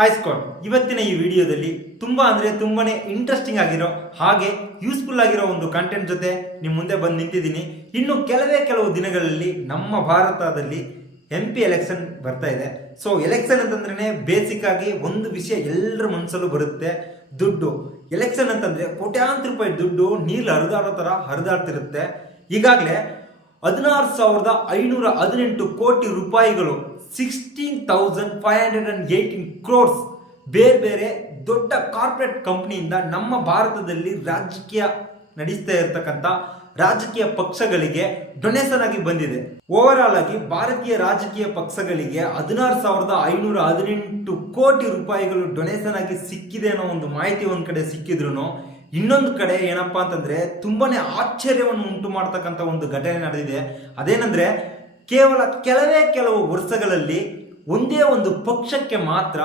Hi Scott, ಇವತ್ತಿನ ಈ ವಿಡಿಯೋದಲ್ಲಿ ತುಂಬಾನೇ ಇಂಟ್ರೆಸ್ಟಿಂಗ್ ಆಗಿರೋ ಹಾಗೆ ಯೂಸ್ಫುಲ್ ಆಗಿರೋ ಒಂದು ಕಂಟೆಂಟ್ ಜೊತೆ ನಿಮ್ಮ ಮುಂದೆ ಬಂದು ನಿಂತಿದ್ದೀನಿ. ಇನ್ನು ಕೆಲವು ದಿನಗಳಲ್ಲಿ ನಮ್ಮ ಭಾರತದಲ್ಲಿ MP ಎಲೆಕ್ಷನ್ ಬರ್ತಾ ಇದೆ. ಸೊ ಎಲೆಕ್ಷನ್ ಅಂತಂದ್ರೆ ಬೇಸಿಕ್ ಆಗಿ ಒಂದು ವಿಷಯ ಎಲ್ಲರ ಮನಸ್ಸಲ್ಲೂ ಬರುತ್ತೆ, ದುಡ್ಡು. ಎಲೆಕ್ಷನ್ ಅಂತಂದ್ರೆ ಕೋಟ್ಯಾಂತರ ರೂಪಾಯಿ ದುಡ್ಡು ನೀರು ಹರಿದಾಡೋ ತರ ಹರಿದಾಡ್ತಿರುತ್ತೆ. ಈಗಾಗಲೇ 16,518 ಕೋಟಿ ರೂಪಾಯಿಗಳು 16,518 ಕ್ರೋರ್ಸ್ ಬೇರೆ ದೊಡ್ಡ ಕಾರ್ಪೊರೇಟ್ ಕಂಪನಿಯಿಂದ ನಮ್ಮ ಭಾರತದಲ್ಲಿ ರಾಜಕೀಯ ನಡೆಸ್ತಾ ಇರತಕ್ಕಂಥ ರಾಜಕೀಯ ಪಕ್ಷಗಳಿಗೆ ಡೊನೇಷನ್ ಆಗಿ ಬಂದಿದೆ. ಓವರ್ ಆಲ್ ಆಗಿ ಭಾರತೀಯ ರಾಜಕೀಯ ಪಕ್ಷಗಳಿಗೆ 16,518 ಕೋಟಿ ರೂಪಾಯಿಗಳು ಡೊನೇಷನ್ ಆಗಿ ಸಿಕ್ಕಿದೆ ಅನ್ನೋ ಒಂದು ಮಾಹಿತಿ ಒಂದ್ ಕಡೆ ಸಿಕ್ಕಿದ್ರು, ಇನ್ನೊಂದು ಕಡೆ ಏನಪ್ಪಾ ಅಂತಂದ್ರೆ ತುಂಬಾನೇ ಆಶ್ಚರ್ಯವನ್ನು ಉಂಟು ಮಾಡತಕ್ಕಂಥ ಒಂದು ಘಟನೆ ನಡೆದಿದೆ. ಅದೇನಂದ್ರೆ ಕೇವಲ ಕೆಲವು ವರ್ಷಗಳಲ್ಲಿ ಒಂದೇ ಒಂದು ಪಕ್ಷಕ್ಕೆ ಮಾತ್ರ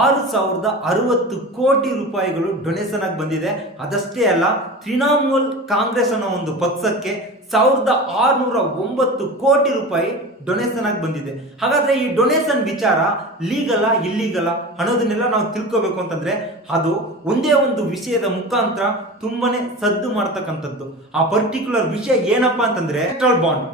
6,060 ಕೋಟಿ ರೂಪಾಯಿಗಳು ಡೊನೇಷನ್ ಆಗಿ ಬಂದಿದೆ. ಅದಷ್ಟೇ ಅಲ್ಲ, ತೃಣಮೂಲ್ ಕಾಂಗ್ರೆಸ್ ಅನ್ನೋ ಒಂದು ಪಕ್ಷಕ್ಕೆ 1,609 ಕೋಟಿ ರೂಪಾಯಿ ಡೊನೇಷನ್ ಆಗಿ ಬಂದಿದೆ. ಹಾಗಾದ್ರೆ ಈ ಡೊನೇಷನ್ ವಿಚಾರ ಲೀಗಲ ಇಲ್ಲೀಗಲ ಅನ್ನೋದನ್ನೆಲ್ಲ ನಾವು ತಿಳ್ಕೋಬೇಕು ಅಂತಂದ್ರೆ ಅದು ಒಂದೇ ಒಂದು ವಿಷಯದ ಮುಖಾಂತರ ತುಂಬಾನೇ ಸದ್ದು ಮಾಡ್ತಕ್ಕಂಥದ್ದು. ಆ ಪರ್ಟಿಕ್ಯುಲರ್ ವಿಷಯ ಏನಪ್ಪಾ ಅಂತಂದ್ರೆ ಎಲೆಕ್ಟ್ರಲ್ ಬಾಂಡ್.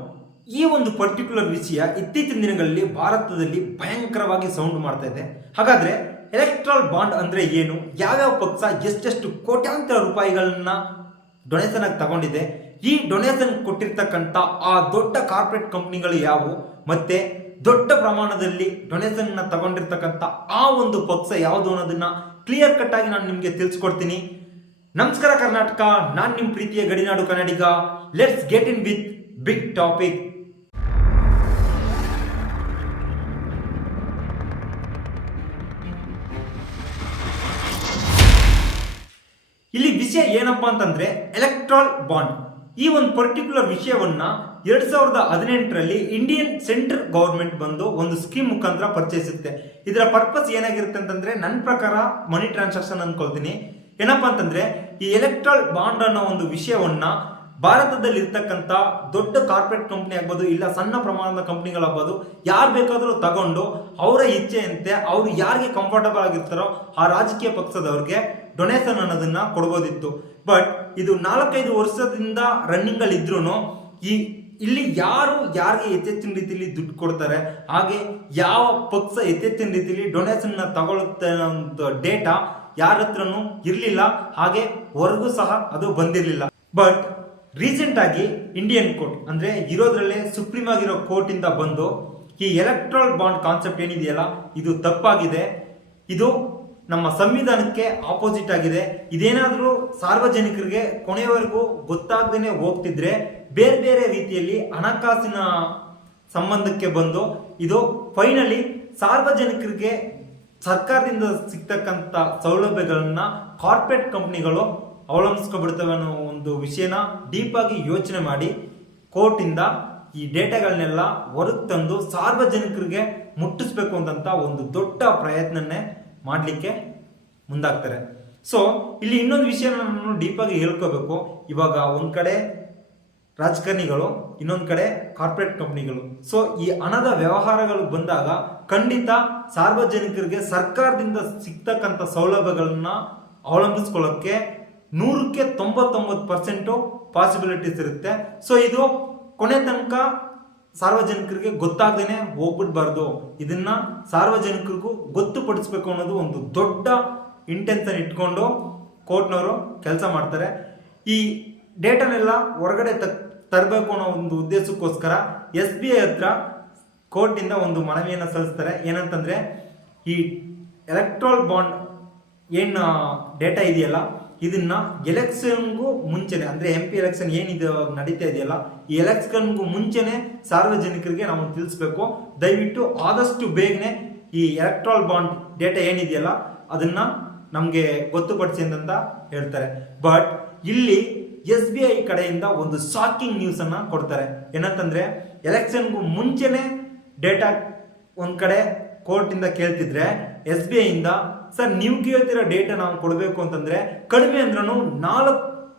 ಈ ಒಂದು ಪರ್ಟಿಕ್ಯುಲರ್ ವಿಷಯ ಇತ್ತೀಚಿನ ದಿನಗಳಲ್ಲಿ ಭಾರತದಲ್ಲಿ ಭಯಂಕರವಾಗಿ ಸೌಂಡ್ ಮಾಡ್ತಾ ಇದೆ. ಹಾಗಾದ್ರೆ ಎಲೆಕ್ಟ್ರಲ್ ಬಾಂಡ್ ಅಂದ್ರೆ ಏನು, ಯಾವ್ಯಾವ ಪಕ್ಷ ಎಷ್ಟೆಷ್ಟು ಕೋಟ್ಯಾಂತರ ರೂಪಾಯಿಗಳನ್ನ ಡೊನೇಷನ್ ಆಗಿ ತಗೊಂಡಿದೆ, ಈ ಡೊನೇಷನ್ ಕೊಟ್ಟಿರ್ತಕ್ಕಂಥ ಆ ದೊಡ್ಡ ಕಾರ್ಪೊರೇಟ್ ಕಂಪನಿಗಳು ಯಾವುವು, ಮತ್ತೆ ದೊಡ್ಡ ಪ್ರಮಾಣದಲ್ಲಿ ಡೊನೇಷನ್ ತಗೊಂಡಿರ್ತಕ್ಕಂಥ ಆ ಒಂದು ಪಕ್ಷ ಯಾವುದು ಅನ್ನೋದನ್ನ ಕ್ಲಿಯರ್ ಕಟ್ ಆಗಿ ನಾನು ನಿಮ್ಗೆ ತಿಳಿಸ್ಕೊಡ್ತೀನಿ. ನಮಸ್ಕಾರ ಕರ್ನಾಟಕ, ನಾನ್ ನಿಮ್ ಪ್ರೀತಿಯ ಗಡಿನಾಡು Kannadiga. Let's get in with big topic. ಇಲ್ಲಿ ವಿಷಯ ಏನಪ್ಪಾ ಅಂತಂದ್ರೆ ಎಲೆಕ್ಟ್ರಲ್ ಬಾಂಡ್. ಈ ಒಂದು ಪರ್ಟಿಕ್ಯುಲರ್ ವಿಷಯವನ್ನ 2018ರಲ್ಲಿ ಇಂಡಿಯನ್ ಸೆಂಟ್ರಲ್ ಗವರ್ಮೆಂಟ್ ಬಂದು ಒಂದು ಸ್ಕೀಮ್ ಮುಖಾಂತರ ಪರಿಚಯಿಸುತ್ತೆ. ಇದರ ಪರ್ಪಸ್ ಏನಾಗಿರುತ್ತೆ ಅಂತಂದ್ರೆ ನನ್ನ ಪ್ರಕಾರ ಮನಿ ಟ್ರಾನ್ಸಾಕ್ಷನ್ ಅನ್ಕೊಳ್ತೀನಿ. ಏನಪ್ಪಾ ಅಂತಂದ್ರೆ ಈ ಎಲೆಕ್ಟ್ರಲ್ ಬಾಂಡ್ ಅನ್ನೋ ಒಂದು ವಿಷಯವನ್ನ ಭಾರತದಲ್ಲಿ ಇರ್ತಕ್ಕಂಥ ದೊಡ್ಡ ಕಾರ್ಪೊರೇಟ್ ಕಂಪನಿ ಆಗ್ಬೋದು, ಇಲ್ಲ ಸಣ್ಣ ಪ್ರಮಾಣದ ಕಂಪನಿಗಳಾಗ್ಬೋದು, ಯಾರು ಬೇಕಾದರೂ ತಗೊಂಡು ಅವರ ಇಚ್ಛೆಯಂತೆ ಅವರು ಯಾರಿಗೆ ಕಂಫರ್ಟಬಲ್ ಆಗಿರ್ತಾರೋ ಆ ರಾಜಕೀಯ ಪಕ್ಷದವ್ರಿಗೆ ಡೊನೇಷನ್ ಅನ್ನೋದನ್ನ ಕೊಡ್ಬೋದಿತ್ತು. ಬಟ್ ಇದು 4-5 ವರ್ಷದಿಂದ ರನ್ನಿಂಗ್ ಅಲ್ಲಿ ಇದ್ರೂ ಇಲ್ಲಿ ಯಾರಿಗೆ ಹೆಚ್ಚೆಚ್ಚಿನ ರೀತಿಯಲ್ಲಿ ದುಡ್ಡು ಕೊಡ್ತಾರೆ, ಹಾಗೆ ಯಾವ ಪಕ್ಷ ಹೆಚ್ಚೆಚ್ಚಿನ ರೀತಿಯಲ್ಲಿ ಡೊನೇಷನ್ ತಗೊಳುತ್ತೆ ಅನ್ನೋ ಡೇಟಾ ಯಾರ ಹತ್ರನೂ ಇರಲಿಲ್ಲ, ಹಾಗೆ ಹೊರಗೂ ಸಹ ಅದು ಬಂದಿರಲಿಲ್ಲ. ಬಟ್ ರೀಸೆಂಟ್ ಆಗಿ ಇಂಡಿಯನ್ ಕೋರ್ಟ್ ಅಂದ್ರೆ ಇರೋದ್ರಲ್ಲೇ ಸುಪ್ರೀಂ ಆಗಿರೋ ಕೋರ್ಟ್ ಇಂದ ಬಂದು ಈ ಎಲೆಕ್ಟ್ರಲ್ ಬಾಂಡ್ ಕಾನ್ಸೆಪ್ಟ್ ಏನಿದೆಯಲ್ಲ ಇದು ತಪ್ಪಾಗಿದೆ, ಇದು ನಮ್ಮ ಸಂವಿಧಾನಕ್ಕೆ ಆಪೋಸಿಟ್ ಆಗಿದೆ. ಇದೇನಾದ್ರೂ ಸಾರ್ವಜನಿಕರಿಗೆ ಕೊನೆಯವರೆಗೂ ಗೊತ್ತಾಗದೇನೆ ಹೋಗ್ತಿದ್ರೆ ಬೇರೆ ರೀತಿಯಲ್ಲಿ ಹಣಕಾಸಿನ ಸಂಬಂಧಕ್ಕೆ ಬಂದು ಇದು ಫೈನಲಿ ಸಾರ್ವಜನಿಕರಿಗೆ ಸರ್ಕಾರದಿಂದ ಸಿಗ್ತಕ್ಕಂಥ ಸೌಲಭ್ಯಗಳನ್ನ ಕಾರ್ಪೊರೇಟ್ ಕಂಪನಿಗಳು ಅವಲಂಬಿಸ್ಕೊಬಿಡ್ತವೆ ಅನ್ನೋ ಒಂದು ವಿಷಯನ ಡೀಪ್ ಆಗಿ ಯೋಚನೆ ಮಾಡಿ ಕೋರ್ಟ್ ಇಂದ ಈ ಡೇಟಾಗಳನ್ನೆಲ್ಲ ಹೊರಗೆ ತಂದು ಸಾರ್ವಜನಿಕರಿಗೆ ಮುಟ್ಟಿಸ್ಬೇಕು ಅಂತ ಒಂದು ದೊಡ್ಡ ಪ್ರಯತ್ನನೇ ಮಾಡಲಿಕ್ಕೆ ಮುಂದಾಗ್ತಾರೆ. ಸೊ ಇಲ್ಲಿ ಇನ್ನೊಂದು ವಿಷಯ ನಾನು ಡೀಪ್ ಆಗಿ ಹೇಳ್ಕೋಬೇಕು. ಇವಾಗ ಒಂದ್ ಕಡೆ ರಾಜಕಾರಣಿಗಳು, ಇನ್ನೊಂದ್ ಕಡೆ ಕಾರ್ಪೊರೇಟ್ ಕಂಪನಿಗಳು. ಸೊ ಈ ಹಣದ ವ್ಯವಹಾರಗಳು ಬಂದಾಗ ಖಂಡಿತ ಸಾರ್ವಜನಿಕರಿಗೆ ಸರ್ಕಾರದಿಂದ ಸಿಗ್ತಕ್ಕಂಥ ಸೌಲಭ್ಯಗಳನ್ನ ಅವಲಂಬಿಸ್ಕೊಳ್ಳೋಕೆ 100% ಪಾಸಿಬಿಲಿಟೀಸ್ ಇರುತ್ತೆ. ಸೊ ಇದು ಕೊನೆ ತನಕ ಸಾರ್ವಜನಿಕರಿಗೆ ಗೊತ್ತಾಗದೇನೆ ಹೋಗ್ಬಿಡ್ಬಾರ್ದು, ಇದನ್ನ ಸಾರ್ವಜನಿಕರಿಗೂ ಗೊತ್ತುಪಡಿಸ್ಬೇಕು ಅನ್ನೋದು ಒಂದು ದೊಡ್ಡ ಇಂಟೆನ್ಷನ್ ಇಟ್ಕೊಂಡು ಕೋರ್ಟ್ನವರು ಕೆಲಸ ಮಾಡ್ತಾರೆ. ಈ ಡೇಟಾನೆಲ್ಲ ಹೊರಗಡೆ ತರಬೇಕು ಅನ್ನೋ ಒಂದು ಉದ್ದೇಶಕ್ಕೋಸ್ಕರ SBI ಹತ್ರ ಕೋರ್ಟಿಂದ ಒಂದು ಮನವಿಯನ್ನು ಸಲ್ಲಿಸ್ತಾರೆ. ಏನಂತಂದ್ರೆ ಈ ಎಲೆಕ್ಟ್ರಲ್ ಬಾಂಡ್ ಏನು ಡೇಟಾ ಇದೆಯಲ್ಲ ಇದನ್ನ ಎಲೆಕ್ಷನ್ಗೂ ಮುಂಚೆನೆ ಅಂದ್ರೆ MP ಎಲೆಕ್ಷನ್ ಏನಿದೆ ನಡೀತಾ ಇದೆಯಲ್ಲ ಈ ಎಲೆಕ್ಷನ್ಗೂ ಮುಂಚೆನೆ ಸಾರ್ವಜನಿಕರಿಗೆ ನಾವು ತಿಳಿಸ್ಬೇಕು. ದಯವಿಟ್ಟು ಆದಷ್ಟು ಬೇಗನೆ ಈ ಎಲೆಕ್ಟ್ರಲ್ ಬಾಂಡ್ ಡೇಟಾ ಏನಿದೆಯಲ್ಲ ಅದನ್ನ ನಮ್ಗೆ ಗೊತ್ತುಪಡಿಸಿ ಅಂತ ಹೇಳ್ತಾರೆ. ಬಟ್ ಇಲ್ಲಿ SBI ಕಡೆಯಿಂದ ಒಂದು ಶಾಕಿಂಗ್ ನ್ಯೂಸ್ ಅನ್ನ ಕೊಡ್ತಾರೆ. ಏನಂತಂದ್ರೆ ಎಲೆಕ್ಷನ್ಗೂ ಮುಂಚೆನೆ ಡೇಟಾ ಒಂದ್ ಕಡೆ ಕೋರ್ಟ್ ಇಂದ ಕೇಳ್ತಿದ್ರೆ SBI ಇಂದ ಸರ್ ನೀವು ಕೇಳ್ತಿರೋ ಡೇಟಾ ನಾವು ಕೊಡಬೇಕು ಅಂತಂದ್ರೆ ಕಡಿಮೆ ಅಂದ್ರೂ 4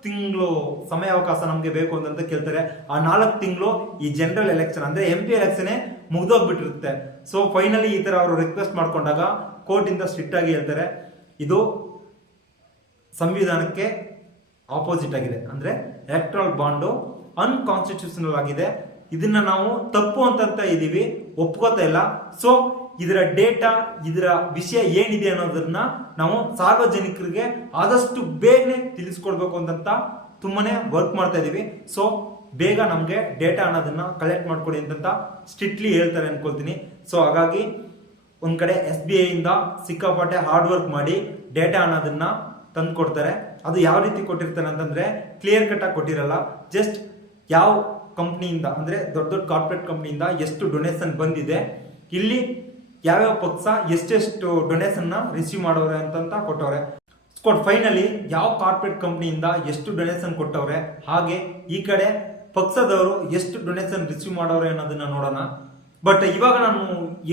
ತಿಂಗಳು ಸಮಯಾವಕಾಶ ನಮ್ಗೆ ಬೇಕು ಅಂತ ಕೇಳ್ತಾರೆ. ಆ 4 ತಿಂಗಳು ಈ ಜನರಲ್ ಎಲೆಕ್ಷನ್ ಅಂದ್ರೆ MP ಎಲೆಕ್ಷನ್ ಮುಗ್ದೋಗ್ಬಿಟ್ಟಿರುತ್ತೆ. ಸೊ ಫೈನಲಿ ಈ ತರ ಅವರು ರಿಕ್ವೆಸ್ಟ್ ಮಾಡ್ಕೊಂಡಾಗ ಕೋರ್ಟಿಂದ ಸ್ಟ್ರಿಕ್ಟ್ ಆಗಿ ಹೇಳ್ತಾರೆ, ಇದು ಸಂವಿಧಾನಕ್ಕೆ ಆಪೋಸಿಟ್ ಆಗಿದೆ, ಅಂದ್ರೆ ಎಲೆಕ್ಟ್ರಲ್ ಬಾಂಡು ಅನ್ಕಾನ್ಸ್ಟಿಟ್ಯೂಷನಲ್ ಆಗಿದೆ, ಇದನ್ನ ನಾವು ತಪ್ಪು ಅಂತ ಇದೀವಿ, ಒಪ್ಕೋತಾ ಇಲ್ಲ. ಸೊ ಇದರ ಡೇಟಾ, ಇದರ ವಿಷಯ ಏನಿದೆ ಅನ್ನೋದನ್ನ ನಾವು ಸಾರ್ವಜನಿಕರಿಗೆ ಆದಷ್ಟು ಬೇಗನೆ ತಿಳಿಸ್ಕೊಡ್ಬೇಕು ಅಂತ ತುಂಬಾನೇ ವರ್ಕ್ ಮಾಡ್ತಾ ಇದೀವಿ. ಸೊ ಬೇಗ ನಮಗೆ ಡೇಟಾ ಅನ್ನೋದನ್ನ ಕಲೆಕ್ಟ್ ಮಾಡ್ಕೊಡಿ ಅಂತ ಸ್ಟ್ರಿಕ್ಟ್ಲಿ ಹೇಳ್ತಾರೆ ಅನ್ಕೊಳ್ತೀನಿ. ಸೊ ಹಾಗಾಗಿ ಒಂದ್ ಕಡೆ SBI ಇಂದ ಸಿಕ್ಕಾಪಟ್ಟೆ ಹಾರ್ಡ್ ವರ್ಕ್ ಮಾಡಿ ಡೇಟಾ ಅನ್ನೋದನ್ನ ತಂದು ಕೊಡ್ತಾರೆ. ಅದು ಯಾವ ರೀತಿ ಕೊಟ್ಟಿರ್ತಾರೆ ಅಂತಂದ್ರೆ ಕ್ಲಿಯರ್ ಕಟ್ ಆಗಿ ಕೊಟ್ಟಿರಲ್ಲ. ಜಸ್ಟ್ ಯಾವ ಕಂಪ್ನಿಯಿಂದ ಅಂದ್ರೆ ದೊಡ್ಡ ದೊಡ್ಡ ಕಾರ್ಪೊರೇಟ್ ಕಂಪ್ನಿಯಿಂದ ಎಷ್ಟು ಡೊನೇಷನ್ ಬಂದಿದೆ, ಇಲ್ಲಿ ಯಾವ್ಯಾವ ಪಕ್ಷ ಎಷ್ಟೆಷ್ಟು ಡೊನೇಷನ್ ರಿಸೀವ್ ಮಾಡೋರೆ ಅಂತ ಕೊಟ್ಟವ್ರೆ. ಫೈನಲಿ ಯಾವ ಕಾರ್ಪೊರೇಟ್ ಕಂಪ್ನಿಯಿಂದ ಎಷ್ಟು ಡೊನೇಷನ್ ಕೊಟ್ಟವ್ರೆ, ಹಾಗೆ ಈ ಕಡೆ ಪಕ್ಷದವರು ಎಷ್ಟು ಡೊನೇಷನ್ ರಿಸೀವ್ ಮಾಡೋರೆ ಅನ್ನೋದನ್ನ ನೋಡೋಣ. ಬಟ್ ಇವಾಗ ನಾನು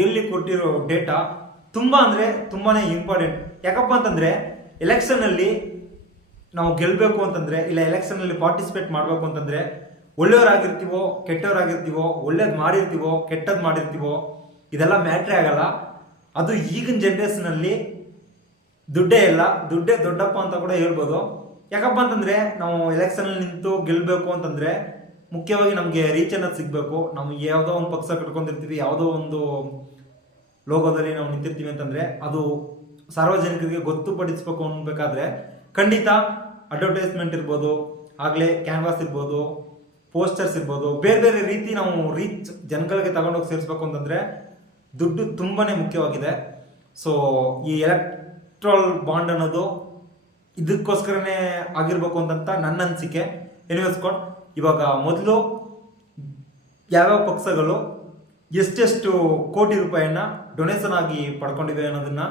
ಎಲ್ಲಿ ಕೊಟ್ಟಿರೋ ಡೇಟಾ ತುಂಬಾ ಅಂದ್ರೆ ತುಂಬಾನೇ ಇಂಪಾರ್ಟೆಂಟ್. ಯಾಕಪ್ಪ ಅಂತಂದ್ರೆ ಎಲೆಕ್ಷನ್ ಅಲ್ಲಿ ನಾವು ಗೆಲ್ಬೇಕು ಅಂತಂದ್ರೆ, ಇಲ್ಲ ಎಲೆಕ್ಷನ್ ಅಲ್ಲಿ ಪಾರ್ಟಿಸಿಪೇಟ್ ಮಾಡ್ಬೇಕು ಅಂತಂದ್ರೆ ಒಳ್ಳೆಯವರಾಗಿರ್ತೀವೋ ಕೆಟ್ಟವರಾಗಿರ್ತೀವೋ, ಒಳ್ಳೇದ್ ಮಾಡಿರ್ತೀವೋ ಕೆಟ್ಟದ್ ಮಾಡಿರ್ತೀವೋ ಇದೆಲ್ಲ ಮ್ಯಾಟ್ರೇ ಆಗಲ್ಲ. ಅದು ಈಗಿನ ಜನರೇಷನ್ ಅಲ್ಲಿ ದುಡ್ಡೇ ಇಲ್ಲ, ದುಡ್ಡೇ ದೊಡ್ಡಪ್ಪ ಅಂತ ಕೂಡ ಹೇಳ್ಬೋದು. ಯಾಕಪ್ಪ ಅಂತಂದ್ರೆ ನಾವು ಎಲೆಕ್ಷನ್ ಅಲ್ಲಿ ನಿಂತು ಗೆಲ್ಬೇಕು ಅಂತಂದ್ರೆ ಮುಖ್ಯವಾಗಿ ನಮಗೆ ರೀಚ್ ಅನ್ನೋದು ಸಿಗ್ಬೇಕು. ನಾವು ಯಾವುದೋ ಒಂದು ಪಕ್ಷ ಕಟ್ಕೊಂಡಿರ್ತೀವಿ, ಯಾವುದೋ ಒಂದು ಲೋಗೋದಲ್ಲಿ ನಾವು ನಿಂತಿರ್ತೀವಿ ಅಂತಂದ್ರೆ ಅದು ಸಾರ್ವಜನಿಕರಿಗೆ ಗೊತ್ತುಪಡಿಸ್ಬೇಕು ಅನ್ಬೇಕಾದ್ರೆ ಖಂಡಿತ ಅಡ್ವರ್ಟೈಸ್ಮೆಂಟ್ ಇರ್ಬೋದು, ಆಗ್ಲೇ ಕ್ಯಾನ್ವಾಸ್ ಇರ್ಬೋದು, ಪೋಸ್ಟರ್ಸ್ ಇರ್ಬೋದು, ಬೇರೆ ಬೇರೆ ರೀತಿ ನಾವು ರೀಚ್ ಜನಗಳಿಗೆ ತಗೊಂಡೋಗಿ ಸೇರಿಸ್ಬೇಕು ಅಂತಂದ್ರೆ ದುಡ್ಡು ತುಂಬಾನೇ ಮುಖ್ಯವಾಗಿದೆ. ಸೊ ಈ ಎಲೆಕ್ಟ್ರಲ್ ಬಾಂಡ್ ಅನ್ನೋದು ಇದಕ್ಕೋಸ್ಕರನೇ ಆಗಿರ್ಬೇಕು ಅಂತ ನನ್ನ ಅನಿಸಿಕೆ. ಎನಿವೇಸ್ ಇವಾಗ ಮೊದಲು ಯಾವ್ಯಾವ ಪಕ್ಷಗಳು ಎಷ್ಟೆಷ್ಟು ಕೋಟಿ ರೂಪಾಯಿಯನ್ನ ಡೊನೇಷನ್ ಆಗಿ ಪಡ್ಕೊಂಡಿವೆ ಅನ್ನೋದನ್ನ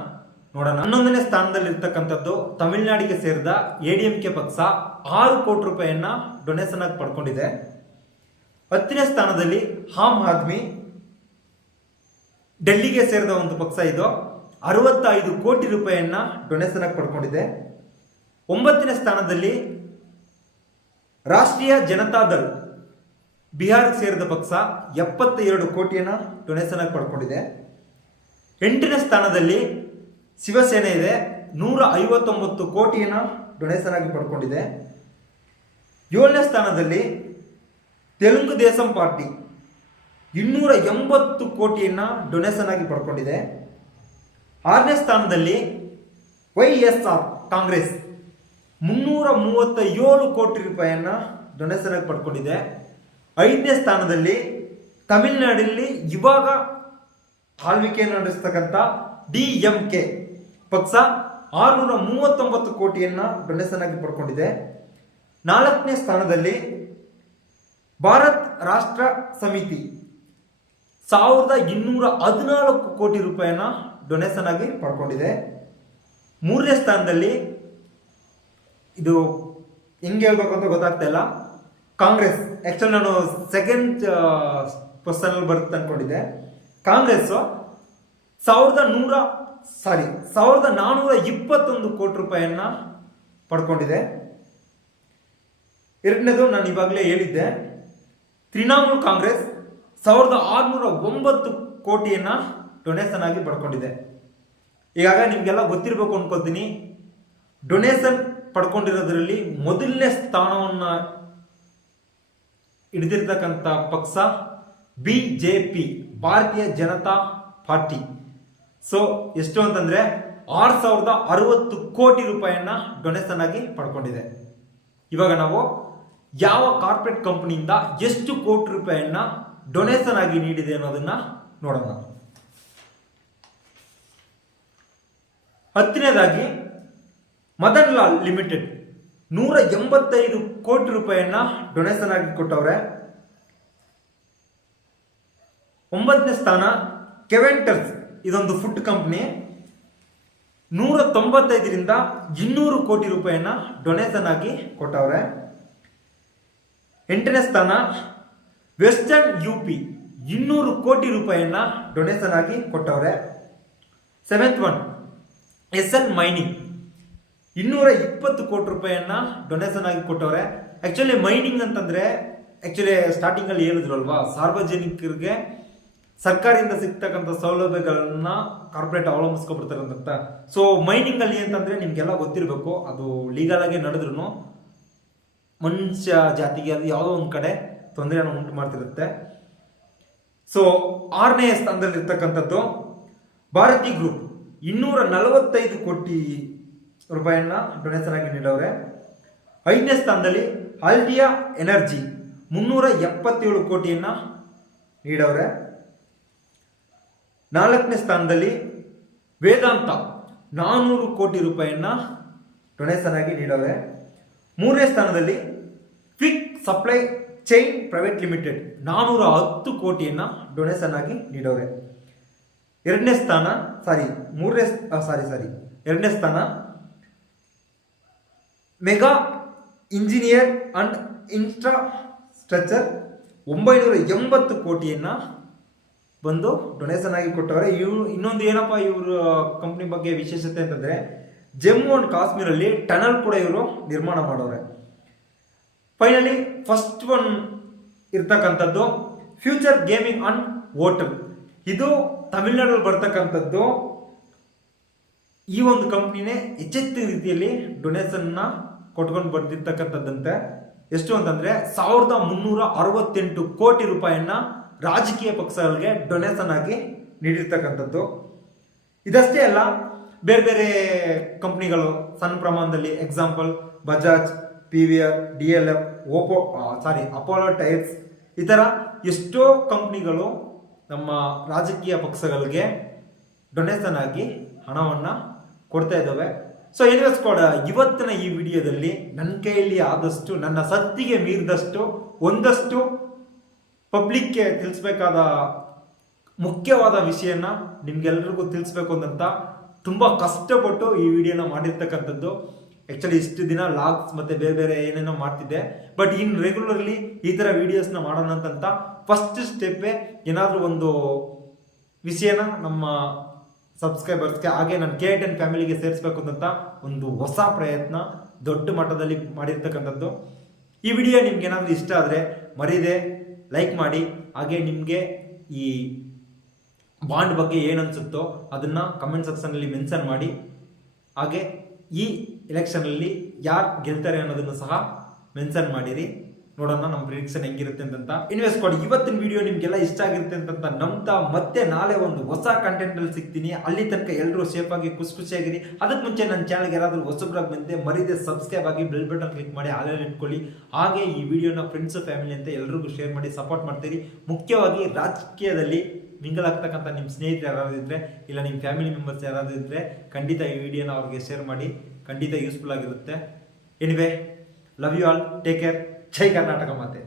ನೋಡೋಣ. 11ನೇ ಸ್ಥಾನದಲ್ಲಿ ಇರ್ತಕ್ಕಂಥದ್ದು ತಮಿಳುನಾಡಿಗೆ ಸೇರಿದ ADMK ಪಕ್ಷ 6 ಕೋಟಿ ರೂಪಾಯಿಯನ್ನ ಡೊನೇಷನ್ ಆಗಿ ಪಡ್ಕೊಂಡಿದೆ. 10ನೇ ಸ್ಥಾನದಲ್ಲಿ ಆಮ್ ಆದ್ಮಿ, ಡೆಲ್ಲಿಗೆ ಸೇರಿದ ಒಂದು ಪಕ್ಷ, ಇದು 65 ಕೋಟಿ ರೂಪಾಯಿಯನ್ನ ಡೊನೇಷನ್ ಆಗಿ ಪಡ್ಕೊಂಡಿದೆ. 9ನೇ ಸ್ಥಾನದಲ್ಲಿ ರಾಷ್ಟ್ರೀಯ ಜನತಾದಳ್, ಬಿಹಾರ್ಗೆ ಸೇರಿದ ಪಕ್ಷ 72 ಕೋಟಿಯನ್ನ ಡೊನೇಷನ್ ಆಗಿ ಪಡ್ಕೊಂಡಿದೆ. 8ನೇ ಸ್ಥಾನದಲ್ಲಿ ಶಿವಸೇನೆ ಇದೆ, 159 ಕೋಟಿಯನ್ನ ಡೊನೇಷನ್ ಆಗಿ ಪಡ್ಕೊಂಡಿದೆ. 7ನೇ ಸ್ಥಾನದಲ್ಲಿ ತೆಲುಗು ದೇಶಂ ಪಾರ್ಟಿ 280 ಕೋಟಿಯನ್ನ ಡೊನೇಷನ್ ಆಗಿ ಪಡ್ಕೊಂಡಿದೆ. 6ನೇ ಸ್ಥಾನದಲ್ಲಿ YSR ಕಾಂಗ್ರೆಸ್ 337 ಕೋಟಿ ರೂಪಾಯಿಯನ್ನ ಡೊನೇಷನ್ ಆಗಿ ಪಡ್ಕೊಂಡಿದೆ. 5ನೇ ಸ್ಥಾನದಲ್ಲಿ ತಮಿಳುನಾಡಲ್ಲಿ ಇವಾಗ ಆಳ್ವಿಕೆ ನಡೆಸ್ತಕ್ಕಂಥ DMK ಪಕ್ಷ 639 ಕೋಟಿಯನ್ನ ಡೊನೇಷನ್ ಆಗಿ ಪಡ್ಕೊಂಡಿದೆ. 4ನೇ ಸ್ಥಾನದಲ್ಲಿ ಭಾರತ್ ರಾಷ್ಟ್ರ ಸಮಿತಿ 1214 ಕೋಟಿ ರೂಪಾಯಿಯನ್ನ ಡೊನೇಷನ್ ಆಗಿ ಪಡ್ಕೊಂಡಿದೆ. 3ನೇ ಸ್ಥಾನದಲ್ಲಿ, ಇದು ಹೆಂಗೆ ಹೇಳ್ಬೇಕು ಅಂತ ಗೊತ್ತಾಗ್ತಾ ಇಲ್ಲ, ಕಾಂಗ್ರೆಸ್. ಆಕ್ಚುಲಿ ನಾನು ಸೆಕೆಂಡ್ ಪೊಸಿಷನ್ ಬರುತ್ತೆ ಅನ್ಕೊಂಡಿದ್ದೆ. ಕಾಂಗ್ರೆಸ್ 1421 ಕೋಟಿ ರೂಪಾಯಿಯನ್ನ ಪಡ್ಕೊಂಡಿದೆ. ಎರಡನೇದು ನಾನು ಇವಾಗಲೇ ಹೇಳಿದ್ದೆ, ತೃಣಮೂಲ್ ಕಾಂಗ್ರೆಸ್ 1609 ಕೋಟಿಯನ್ನ ಡೊನೇಷನ್ ಆಗಿ ಪಡ್ಕೊಂಡಿದೆ. ಈಗಾಗ ನಿಮ್ಗೆಲ್ಲ ಗೊತ್ತಿರಬೇಕು ಅನ್ಕೊಳ್ತೀನಿ, ಡೊನೇಷನ್ ಪಡ್ಕೊಂಡಿರೋದ್ರಲ್ಲಿ ಮೊದಲನೇ ಸ್ಥಾನವನ್ನ ಹಿಡಿದಿರ್ತಕ್ಕಂಥ ಪಕ್ಷ BJP, ಭಾರತೀಯ ಜನತಾ ಪಾರ್ಟಿ. ಸೊ ಎಷ್ಟು ಅಂತಂದ್ರೆ 6060 ಕೋಟಿ ರೂಪಾಯಿಯನ್ನ ಡೊನೇಷನ್ ಆಗಿ ಪಡ್ಕೊಂಡಿದೆ. ಇವಾಗ ನಾವು ಯಾವ ಕಾರ್ಪೊರೇಟ್ ಕಂಪನಿಯಿಂದ ಎಷ್ಟು ಕೋಟಿ ರೂಪಾಯಿಯನ್ನ ಡೊನೇಷನ್ ಆಗಿ ನೀಡಿದೆ ಅನ್ನೋದನ್ನ ನೋಡೋಣ. 10ನೇದಾಗಿ ಮದನ್ ಲಾಲ್ ಲಿಮಿಟೆಡ್ 185 ಕೋಟಿ ರೂಪಾಯಿಯನ್ನ ಡೊನೇಷನ್ ಆಗಿ ಕೊಟ್ಟವ್ರೆ. 9ನೇ ಸ್ಥಾನ ಕೆವೆಂಟರ್ಸ್, ಇದೊಂದು ಫುಡ್ ಕಂಪನಿ, 195ರಿಂದ 200 ಕೋಟಿ ರೂಪಾಯಿಯನ್ನ ಡೊನೇಷನ್ ಆಗಿ ಕೊಟ್ಟವ್ರೆ. 8ನೇ ಸ್ಥಾನ ವೆಸ್ಟರ್ನ್ UP 200 ಕೋಟಿ ರೂಪಾಯಿಯನ್ನ ಡೊನೇಷನ್ ಆಗಿ ಕೊಟ್ಟವ್ರೆ. 7th ಒನ್ SN ಮೈನಿಂಗ್ 220 ಕೋಟಿ ರೂಪಾಯಿಯನ್ನ ಡೊನೇಷನ್ ಆಗಿ ಕೊಟ್ಟವ್ರೆ. ಆಕ್ಚುಲಿ ಮೈನಿಂಗ್ ಅಂತಂದ್ರೆ ಆಕ್ಚುಲಿ ಸ್ಟಾರ್ಟಿಂಗ್ ಅಲ್ಲಿ ಹೇಳಿದ್ರು ಅಲ್ವಾ, ಸಾರ್ವಜನಿಕರಿಗೆ ಸರ್ಕಾರದಿಂದ ಸಿಗ್ತಕ್ಕಂಥ ಸೌಲಭ್ಯಗಳನ್ನ ಕಾರ್ಪೊರೇಟ್ ಅವಲಂಬಿಸ್ಕೊಬಿಡ್ತಾರೆ ಅಂತ. ಸೊ ಮೈನಿಂಗ್ ಅಲ್ಲಿ ಅಂತಂದ್ರೆ ನಿಮ್ಗೆಲ್ಲ ಗೊತ್ತಿರಬೇಕು, ಅದು ಲೀಗಲ್ ಆಗಿ ನಡೆದ್ರು ಮನುಷ್ಯ ಜಾತಿಗೆ ಅದು ಯಾವುದೋ ಒಂದು ಕಡೆ ತೊಂದರೆಯನ್ನು ಉಂಟು ಮಾಡ್ತಿರುತ್ತೆ. ಸೊ 6ನೇ ಸ್ಥಾನದಲ್ಲಿ ಇರ್ತಕ್ಕಂಥದ್ದು ಭಾರತಿ ಗ್ರೂಪ್ 245 ಕೋಟಿ ರೂಪಾಯಿಯನ್ನ ಡೊನೇಷನ್ ಆಗಿ ನೀಡವ್ರೆ. 5ನೇ ಸ್ಥಾನದಲ್ಲಿ ಆಲ್ಡಿಯಾ ಎನರ್ಜಿ 377 ಕೋಟಿಯನ್ನ ನೀಡವ್ರೆ. 4ನೇ ಸ್ಥಾನದಲ್ಲಿ ವೇದಾಂತ 400 ಕೋಟಿ ರೂಪಾಯಿಯನ್ನ ಡೊನೇಷನ್ ಆಗಿ ನೀಡವ್ರೆ. 3ನೇ ಸ್ಥಾನದಲ್ಲಿ quick supply chain private limited 410 ಕೋಟಿಯನ್ನ ಡೊನೇಷನ್ ಆಗಿ ನೀಡವ್ರೆ. 2ನೇ ಸ್ಥಾನ ಎರಡನೇ ಸ್ಥಾನ ಮೆಗಾ ಇಂಜಿನಿಯರ್ ಅಂಡ್ ಇನ್ಫ್ರಾಸ್ಟ್ರಕ್ಚರ್ 980 ಕೋಟಿಯನ್ನ ಬಂದು ಡೊನೇಷನ್ ಆಗಿ ಕೊಟ್ಟವ್ರೆ. ಇನ್ನೊಂದು ಏನಪ್ಪ ಇವ್ರ ಕಂಪ್ನಿ ಬಗ್ಗೆ ವಿಶೇಷತೆ ಅಂತಂದ್ರೆ ಜಮ್ಮು ಅಂಡ್ ಕಾಶ್ಮೀರಲ್ಲಿ ಟನಲ್ ಕೂಡ ಇವರು ನಿರ್ಮಾಣ ಮಾಡವ್ರೆ. ಫೈನಲಿ ಫಸ್ಟ್ ಒನ್ ಇರ್ತಕ್ಕಂಥದ್ದು ಫ್ಯೂಚರ್ ಗೇಮಿಂಗ್ ಅಂಡ್ ಹೋಟೆಲ್. ಇದು ತಮಿಳುನಾಡಲ್ಲಿ ಬರ್ತಕ್ಕಂಥದ್ದು. ಈ ಒಂದು ಕಂಪ್ನಿನೇ ಎಚ್ಚೆತ್ತ ರೀತಿಯಲ್ಲಿ ಡೊನೇಷನ್ ಕೊಟ್ಕೊಂಡು ಬಂದಿರ್ತಕ್ಕಂಥದ್ದಂತೆ. ಎಷ್ಟು ಅಂತಂದ್ರೆ 1368 ಕೋಟಿ ರೂಪಾಯಿಯನ್ನ ರಾಜಕೀಯ ಪಕ್ಷಗಳಿಗೆ ಡೊನೇಷನ್ ಆಗಿ ನೀಡಿರ್ತಕ್ಕಂಥದ್ದು. ಇದಷ್ಟೇ ಅಲ್ಲ, ಬೇರೆ ಬೇರೆ ಕಂಪ್ನಿಗಳು ಸಣ್ಣ ಪ್ರಮಾಣದಲ್ಲಿ, example Bajaj, PVR, DLF, Apollo tyres, ಈ ತರ ಎಷ್ಟೋ ಕಂಪ್ನಿಗಳು ನಮ್ಮ ರಾಜಕೀಯ ಪಕ್ಷಗಳಿಗೆ ಡೊನೇಷನ್ ಆಗಿ ಹಣವನ್ನ ಕೊಡ್ತಾ ಇದ್ದಾವೆ. ಸೊ ಎನಿವೇಸ್ ಕೂಡ ಇವತ್ತಿನ ಈ ವಿಡಿಯೋದಲ್ಲಿ ನನ್ನ ಕೈಯಲ್ಲಿ ಆದಷ್ಟು, ನನ್ನ ಶಕ್ತಿಗೆ ಮೀರಿದಷ್ಟು ಒಂದಷ್ಟು ಪಬ್ಲಿಕ್ಗೆ ತಿಳಿಸ್ಬೇಕಾದ ಮುಖ್ಯವಾದ ವಿಷಯನ ನಿಮ್ಗೆಲ್ರಿಗೂ ತಿಳಿಸ್ಬೇಕು ಅಂತ ತುಂಬಾ ಕಷ್ಟಪಟ್ಟು ಈ ವಿಡಿಯೋನ ಮಾಡಿರ್ತಕ್ಕಂಥದ್ದು. ಆಕ್ಚುಲಿ ಇಷ್ಟು ದಿನ ಲಾಗ್ಸ್ ಮತ್ತೆ ಬೇರೆ ಬೇರೆ ಏನೇನೋ ಮಾಡ್ತಿದ್ದೆ, ಬಟ್ ಇನ್ ರೆಗ್ಯುಲರ್ಲಿ ಈ ತರ ವಿಡಿಯೋಸ್ನ ಮಾಡೋಣ ಅಂತ ಫಸ್ಟ್ ಸ್ಟೆಪ್ಪೇ ಏನಾದರೂ ಒಂದು ವಿಷಯನ ನಮ್ಮ ಸಬ್ಸ್ಕ್ರೈಬರ್ಸ್ಗೆ ಹಾಗೆ ನನ್ನ KTN ಫ್ಯಾಮಿಲಿಗೆ ಸೇರಿಸ್ಬೇಕು ಅಂತ ಒಂದು ಹೊಸ ಪ್ರಯತ್ನ ದೊಡ್ಡ ಮಟ್ಟದಲ್ಲಿ ಮಾಡಿರ್ತಕ್ಕಂಥದ್ದು. ಈ ವಿಡಿಯೋ ನಿಮ್ಗೆ ಏನಾದರೂ ಇಷ್ಟ ಆದರೆ ಮರೀದೆ ಲೈಕ್ ಮಾಡಿ, ಹಾಗೆ ನಿಮಗೆ ಈ ಬಾಂಡ್ ಬಗ್ಗೆ ಏನು ಅನ್ಸುತ್ತೋ ಅದನ್ನ ಕಮೆಂಟ್ ಸೆಕ್ಷನಲ್ಲಿ ಮೆನ್ಷನ್ ಮಾಡಿ. ಹಾಗೆ ಈ ಎಲೆಕ್ಷನಲ್ಲಿ ಯಾರು ಗೆಲ್ತಾರೆ ಅನ್ನೋದನ್ನು ಸಹ ಮೆನ್ಷನ್ ಮಾಡಿರಿ. ನೋಡೋಣ ನಮ್ಮ ಪ್ರಿಡಿಕ್ಷನ್ ಹೆಂಗಿರುತ್ತೆ ಅಂತ. ಇನ್ವೆಸ್ಟ್ ಕೊಡಿ. ಇವತ್ತಿನ ವಿಡಿಯೋ ನಿಮ್ಗೆಲ್ಲ ಇಷ್ಟ ಆಗಿರುತ್ತೆ ಅಂತ ನಂಬ್ತಾ ಮತ್ತೆ ನಾಳೆ ಒಂದು ಹೊಸ ಕಂಟೆಂಟ್ ಅಲ್ಲಿ ಸಿಗ್ತೀನಿ. ಅಲ್ಲಿ ತನಕ ಎಲ್ಲರೂ ಸೇಫ್ ಆಗಿ ಖುಷಿಯಾಗಿರಿ. ಅದಕ್ಕೆ ಮುಂಚೆ ನನ್ನ ಚಾನಲ್ಗೆ ಯಾರಾದರೂ ಹೊಸಬ್ರಾಗಿ ಬಂದೆ ಮರೀದೆ ಸಬ್ಸ್ಕ್ರೈಬ್ ಆಗಿ ಬೆಲ್ ಬಟನ್ ಕ್ಲಿಕ್ ಮಾಡಿ ಆಲಲ್ಲಿ ಇಟ್ಕೊಳ್ಳಿ. ಹಾಗೆ ಈ ವಿಡಿಯೋನ ಫ್ರೆಂಡ್ಸ್ ಫ್ಯಾಮಿಲಿ ಅಂತ ಎಲ್ರಿಗೂ ಶೇರ್ ಮಾಡಿ ಸಪೋರ್ಟ್ ಮಾಡ್ತೀರಿ. ಮುಖ್ಯವಾಗಿ ರಾಜಕೀಯದಲ್ಲಿ ಮಿಂಗಲ್ ಆಗ್ತಕ್ಕಂಥ ನಿಮ್ಮ ಸ್ನೇಹಿತರು ಯಾರಾದರೂ ಇದ್ರೆ, ಇಲ್ಲ ನಿಮ್ಮ ಫ್ಯಾಮಿಲಿ ಮೆಂಬರ್ಸ್ ಯಾರಾದರೂ ಇದ್ರೆ ಖಂಡಿತ ಈ ವಿಡಿಯೋನ ಅವ್ರಿಗೆ ಶೇರ್ ಮಾಡಿ. ಖಂಡಿತ ಯೂಸ್ಫುಲ್ ಆಗಿರುತ್ತೆ. Anyway, love you all, take care. ಜೈ ಕರ್ನಾಟಕ ಮಾತೆ.